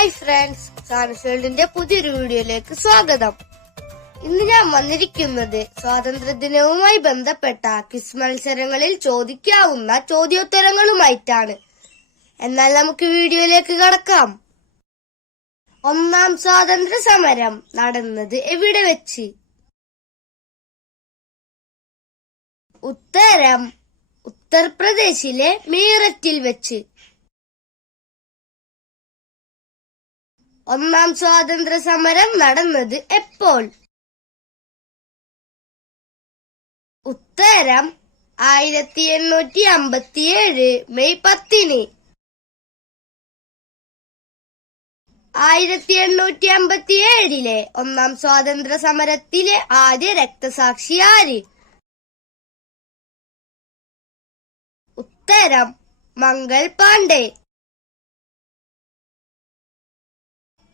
Hi friends, science വേൾഡിന്റെ പുതിയൊരു വീഡിയോയിലേക്ക് സ്വാഗതം. ഇന്ന് ഞാൻ വന്നിരിക്കുന്നത് സ്വാതന്ത്ര്യദിനവുമായി ബന്ധപ്പെട്ട ക്വിസ് മത്സരങ്ങളിൽ ചോദിക്കാവുന്ന ചോദ്യോത്തരങ്ങളുമായിട്ടാണ്. എന്നാൽ നമുക്ക് വീഡിയോയിലേക്ക് കടക്കാം. ഒന്നാം സ്വാതന്ത്ര്യ സമരം നടന്നത് എവിടെ വെച്ച്? ഉത്തരം ഉത്തർപ്രദേശിലെ മീററ്റിൽ വെച്ച്. ഒന്നാം സ്വാതന്ത്ര്യ സമരം നടന്നത് എപ്പോൾ? ഉത്തരം 1857 മെയ് 10. 1857 ഒന്നാം സ്വാതന്ത്ര്യ സമരത്തിലെ ആദ്യ രക്തസാക്ഷി ആര്? ഉത്തരം മംഗൾ പാണ്ഡെ.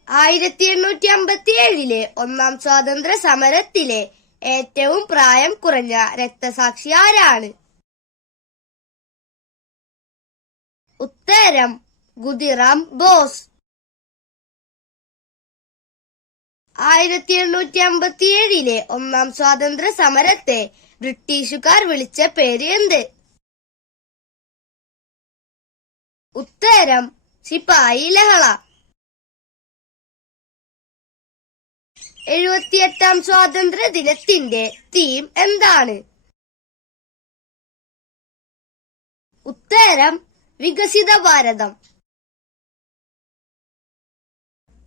1857 ഒന്നാം സ്വാതന്ത്ര്യ സമരത്തിലെ ഏറ്റവും പ്രായം കുറഞ്ഞ രക്തസാക്ഷി ആരാണ്? ഉത്തരം ഖുദിറാം ബോസ്. 1857 ഒന്നാം സ്വാതന്ത്ര്യ സമരത്തെ ബ്രിട്ടീഷുകാർ വിളിച്ച പേര് എന്ത്? ഉത്തരം സിപായി ലഹള. 78ാം സ്വാതന്ത്ര്യ ദിനത്തിന്റെ തീം എന്താണ്? ഉത്തരം വികസിത ഭാരതം.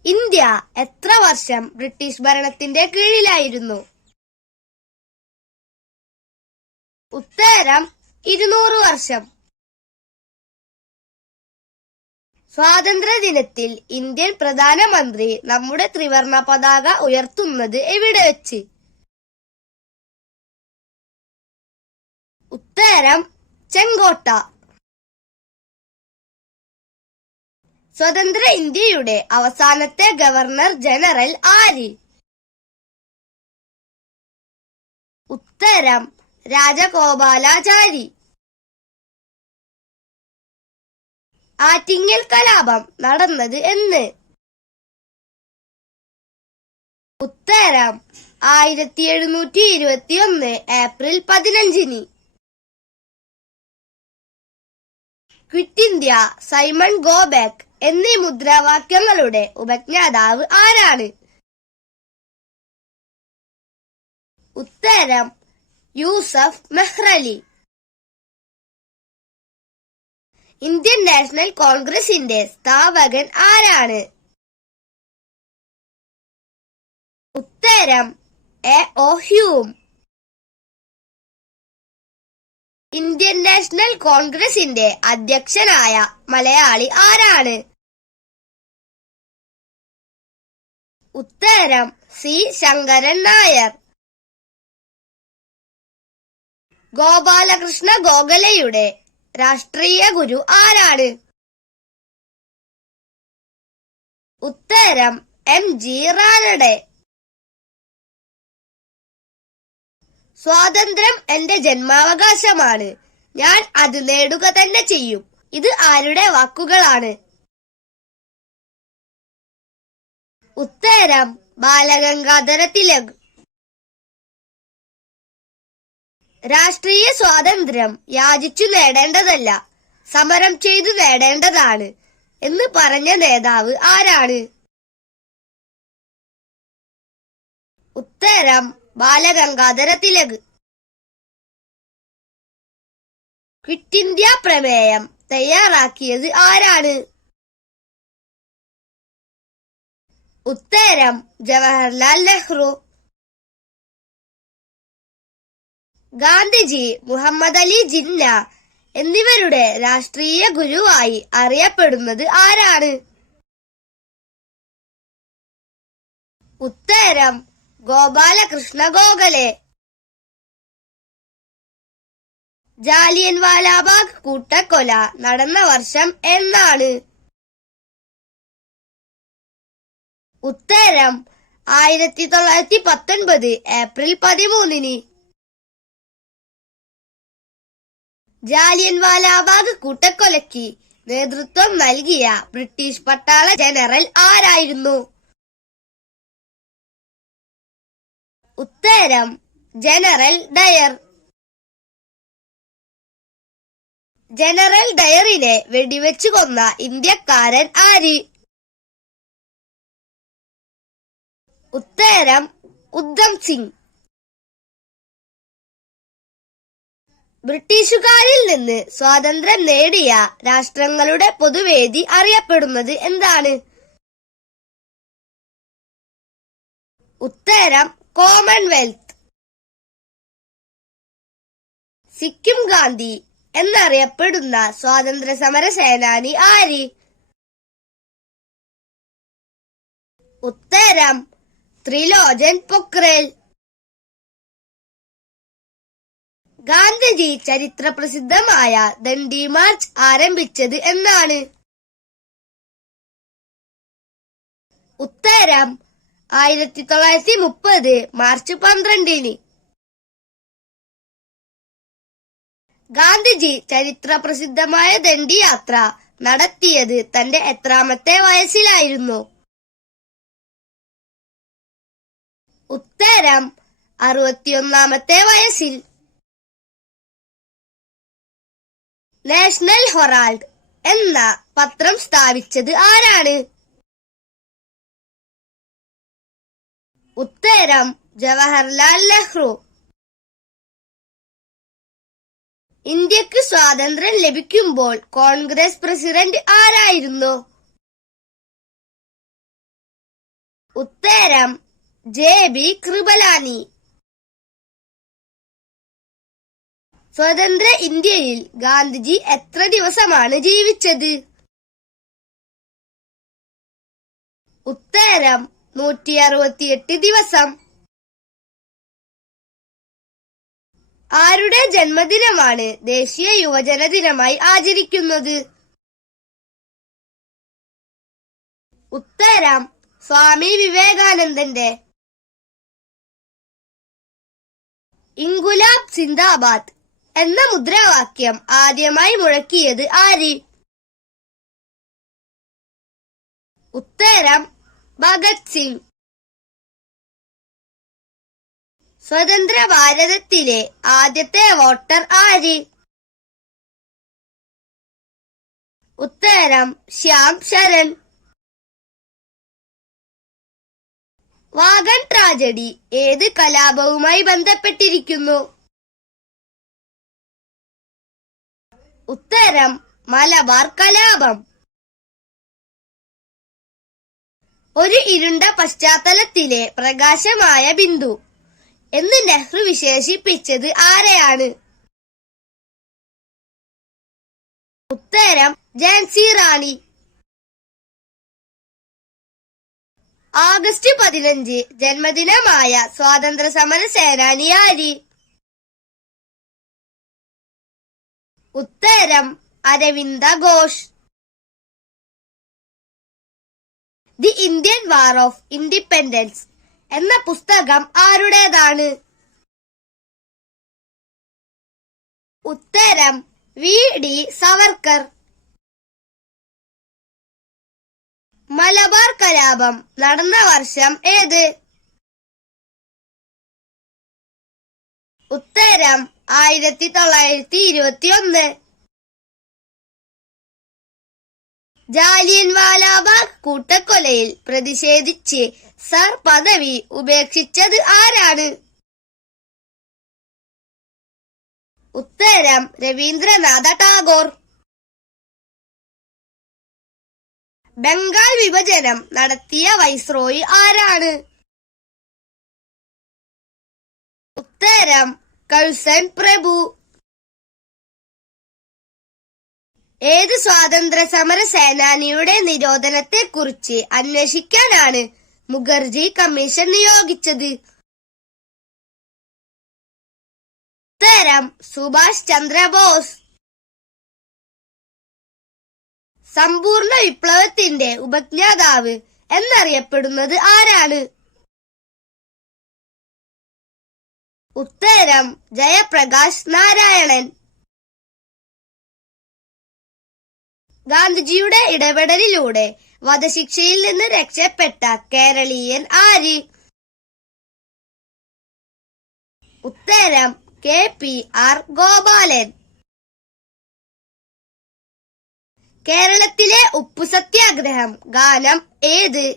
ഇന്ത്യ എത്ര വർഷം ബ്രിട്ടീഷ് ഭരണത്തിന്റെ കീഴിലായിരുന്നു? ഉത്തരം 200 വർഷം. സ്വാതന്ത്ര്യ ദിനത്തിൽ ഇന്ത്യൻ പ്രധാനമന്ത്രി നമ്മുടെ ത്രിവർണ പതാക ഉയർത്തുന്നത് എവിടെ വെച്ച്? ഉത്തരം ചെങ്കോട്ട. സ്വതന്ത്ര ഇന്ത്യയുടെ അവസാനത്തെ ഗവർണർ ജനറൽ ആര്? ഉത്തരം രാജഗോപാലാചാരി. ആറ്റിങ്ങൽ കലാപം നടന്നത് എന്ന്? ഉത്തരം 1721 April 15. Quit India, Simon go back എന്നീ മുദ്രാവാക്യങ്ങളുടെ ഉപജ്ഞാതാവ് ആരാണ്? ഉത്തരം യൂസഫ് മെഹ്റലി. ഇന്ത്യൻ നാഷണൽ കോൺഗ്രസിന്റെ സ്ഥാപകൻ ആരാണ്? ഉത്തരം എ.ഒ. ഹ്യൂം. ഇന്ത്യൻ നാഷണൽ കോൺഗ്രസിന്റെ അധ്യക്ഷനായ മലയാളി ആരാണ്? ഉത്തരം സി ശങ്കരൻ നായർ. ഗോപാലകൃഷ്ണ ഗോഖലെയുടെ രാഷ്ട്രീയ ഗുരു ആരാണ്? ഉത്തരം എം.ജി. റാനഡെ. സ്വാതന്ത്ര്യം എന്റെ ജന്മാവകാശമാണ്, ഞാൻ അത് നേടുക തന്നെ ചെയ്യും. ഇത് ആരുടെ വാക്കുകളാണ്? ഉത്തരം ബാലഗംഗാധര തിലക്. രാഷ്ട്രീയ സ്വാതന്ത്ര്യം യാചിച്ചു നേടേണ്ടതല്ല, സമരം ചെയ്തു നേടേണ്ടതാണ് എന്ന് പറഞ്ഞ നേതാവ് ആരാണ്? ഉത്തരം ബാലഗംഗാധര തിലക്. ക്വിറ്റ് ഇന്ത്യ പ്രമേയം തയ്യാറാക്കിയത് ആരാണ്? ഉത്തരം ജവഹർലാൽ നെഹ്റു. ഗാന്ധിജി, മുഹമ്മദ് അലി ജിന്ന എന്നിവരുടെ രാഷ്ട്രീയ ഗുരുവായി അറിയപ്പെടുന്നത് ആരാണ്? ഉത്തരം ഗോപാലകൃഷ്ണ ഗോഖലെ. ജാലിയൻ വാലാബാഗ് കൂട്ടക്കൊല നടന്ന വർഷം എന്നാണ്? ഉത്തരം 1919 ഏപ്രിൽ 13. ജാലിയൻ വാലാബാഗ് കൂട്ടക്കൊലയ്ക്ക് നേതൃത്വം നൽകിയ ബ്രിട്ടീഷ് പട്ടാള ജനറൽ ആരായിരുന്നു? ഉത്തരം ജനറൽ ഡയർ. ജനറൽ ഡയറിനെ വെടിവെച്ചു കൊന്ന ഇന്ത്യക്കാരൻ ആര്? ഉത്തരം ഉദ്ധം സിംഗ്. ബ്രിട്ടീഷുകാരിൽ നിന്ന് സ്വാതന്ത്ര്യം നേടിയ രാഷ്ട്രങ്ങളുടെ പൊതുവേദി അറിയപ്പെടുന്നത് എന്താണ്? ഉത്തരം കോമൺവെൽത്ത്. സിക്കിം ഗാന്ധി എന്നറിയപ്പെടുന്ന സ്വാതന്ത്ര്യ സമര സേനാനി ആര്? ഉത്തരം ത്രിലോചൻ പൊക്രേൽ. ഗാന്ധിജി ചരിത്ര പ്രസിദ്ധമായ ദണ്ഡി മാർച്ച് ആരംഭിച്ചത് എന്നാണ്? ഉത്തരം 1930 മാർച്ച് 12. ഗാന്ധിജി ചരിത്ര പ്രസിദ്ധമായ ദണ്ഡി യാത്ര നടത്തിയത് തന്റെ എത്രാമത്തെ വയസ്സിലായിരുന്നു? ഉത്തരം 61ാമത്തെ വയസ്സിൽ. നാഷണൽ ഹെറാൾഡ് എന്ന പത്രം സ്ഥാപിച്ചത് ആരാണ്? ഉത്തരം ജവഹർലാൽ നെഹ്റു. ഇന്ത്യക്ക് സ്വാതന്ത്ര്യം ലഭിക്കുമ്പോൾ കോൺഗ്രസ് പ്രസിഡന്റ് ആരായിരുന്നു? ഉത്തരം ജെ.ബി. കൃപലാനി. സ്വതന്ത്ര ഇന്ത്യയിൽ ഗാന്ധിജി എത്ര ദിവസമാണ് ജീവിച്ചത്? ഉത്തരം 168 ദിവസം. ആരുടെ ജന്മദിനമാണ് ദേശീയ യുവജന ദിനമായി ആചരിക്കുന്നത്? ഉത്തരം സ്വാമി വിവേകാനന്ദന്റെ. ഇൻകുലാബ് സിന്ദാബാദ് എന്ന മുദ്രാവാക്യം ആദ്യമായി മുഴക്കിയത് ആര്? ഉത്തരം ഭഗത് സിംഗ്. സ്വതന്ത്ര ഭാരതത്തിലെ ആദ്യത്തെ വോട്ടർ ആര്? ഉത്തരം ശ്യാം ശരൺ. വാഗൺ ട്രാജഡി ഏത് കലാപവുമായി ബന്ധപ്പെട്ടിരിക്കുന്നു? ഉത്തരം മലബാർ കലാപം. ഒരു ഇരുണ്ട പശ്ചാത്തലത്തിലെ പ്രകാശമായ ബിന്ദു എന്ന് നെഹ്റു വിശേഷിപ്പിച്ചത് ആരെയാണ്? ഉത്തരം ഝാൻസി റാണി. ആഗസ്റ്റ് 15 ജന്മദിനമായ സ്വാതന്ത്ര്യ സമര സേനാനി ആര്? ഉത്തരം Aravinda Ghosh. The Indian war of independence എന്ന പുസ്തകം ആരുടേതാണ്? ഉത്തരം വി.ഡി. സവർക്കർ. മലബാർ കലാപം നടന്ന വർഷം ഏത്? ഉത്തരം 1921. ജാലിയൻവാലാബാഗ് കൂട്ടക്കൊലയിൽ പ്രതിഷേധിച്ച് സർ പദവി ഉപേക്ഷിച്ചത് ആരാണ്? ഉത്തരം രവീന്ദ്രനാഥ ടാഗോർ. ബംഗാൾ വിഭജനം നടത്തിയ വൈസ്രോയി ആരാണ്? ഉത്തരം കഴ്സൺ പ്രഭു. ഏത് സ്വാതന്ത്ര്യ സമര സേനാനിയുടെ നിരോധനത്തെക്കുറിച്ച് അന്വേഷിക്കാനാണ് മുഖർജി കമ്മീഷൻ നിയോഗിച്ചത്? ഉത്തരം സുഭാഷ് ചന്ദ്രബോസ്. സമ്പൂർണ്ണ വിപ്ലവത്തിന്റെ ഉപജ്ഞാതാവ് എന്നറിയപ്പെടുന്നത് ആരാണ്? ഉത്തരം ജയപ്രകാശ് നാരായണൻ. ഗാന്ധിജിയുടെ ഇടപെടലിലൂടെ വധശിക്ഷയിൽ നിന്ന് രക്ഷപ്പെട്ട കേരളീയൻ ആര്? ഉത്തരം KPR ഗോപാലൻ. കേരളത്തിലെ ഉപ്പു സത്യാഗ്രഹം ഗാനം ഏത്?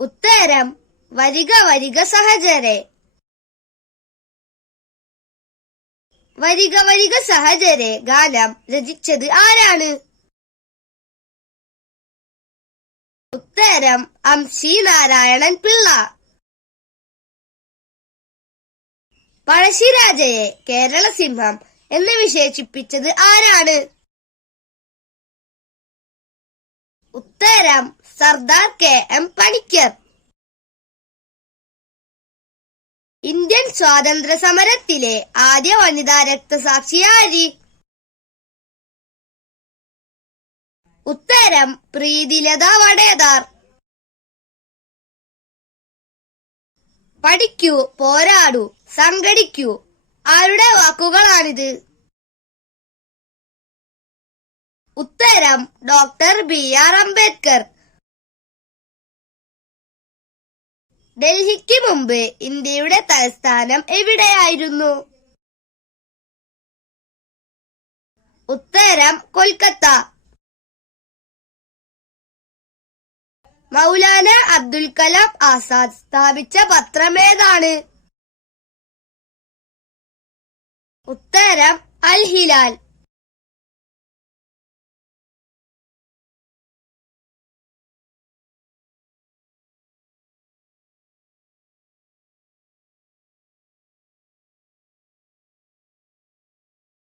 ഉത്തരം വരിക വരിക സഹചരേ. വരിക വരിക സഹചരേ ഗാനം രചിച്ചത് ആരാണ്? ഉത്തരം അംശി നാരായണൻ പിള്ള. പഴശ്ശിരാജയെ കേരള സിംഹം എന്ന് വിശേഷിപ്പിച്ചത് ആരാണ്? ഉത്തരം സർദാർ KM പണിക്കർ. ഇന്ത്യൻ സ്വാതന്ത്ര്യ സമരത്തിലെ ആദ്യ വനിതാ രക്തസാക്ഷി ആര്? ഉത്തരം പ്രീതിലത വടേദാർ. പഠിക്കൂ, പോരാടൂ, സംഘടിക്കൂ ആരുടെ വാക്കുകളാണിത്? ഉത്തരം ഡോക്ടർ BR അംബേദ്കർ. ഡൽഹിക്ക് മുമ്പ് ഇന്ത്യയുടെ തലസ്ഥാനം എവിടെയായിരുന്നു? ഉത്തരം കൊൽക്കത്ത. മൗലാന അബ്ദുൽ കലാം ആസാദ് സ്ഥാപിച്ച പത്രമേതാണ്? ഉത്തരം അൽ ഹിലാൽ.